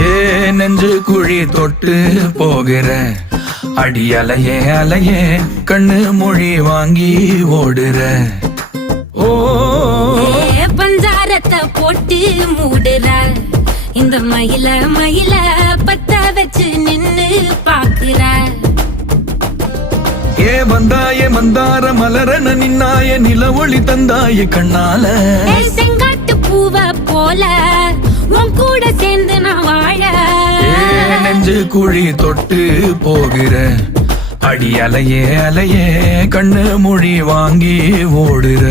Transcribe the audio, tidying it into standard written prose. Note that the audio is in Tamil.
ஏ நெஞ்சு குழி தொட்டு போகிற அடி அலையே அலையே கண்ணு மொழி வாங்கி ஓடுற. ஓ பஞ்சாரத்தை போட்டு மூடுற இந்த மயில மயில பத்த வச்சு நின்னு பாக்குற. ஏ வந்தாய மந்தார மலரன நின்னாய நில ஒளி தந்தாய கண்ணால. செங்காட்டு பூவ போல உன் கூட சேர்ந்து நான் வாழ. நெஞ்சு குழி தொட்டு போகிற அடி அலையே அலையே கண்ணு மொழி வாங்கி ஓடுற.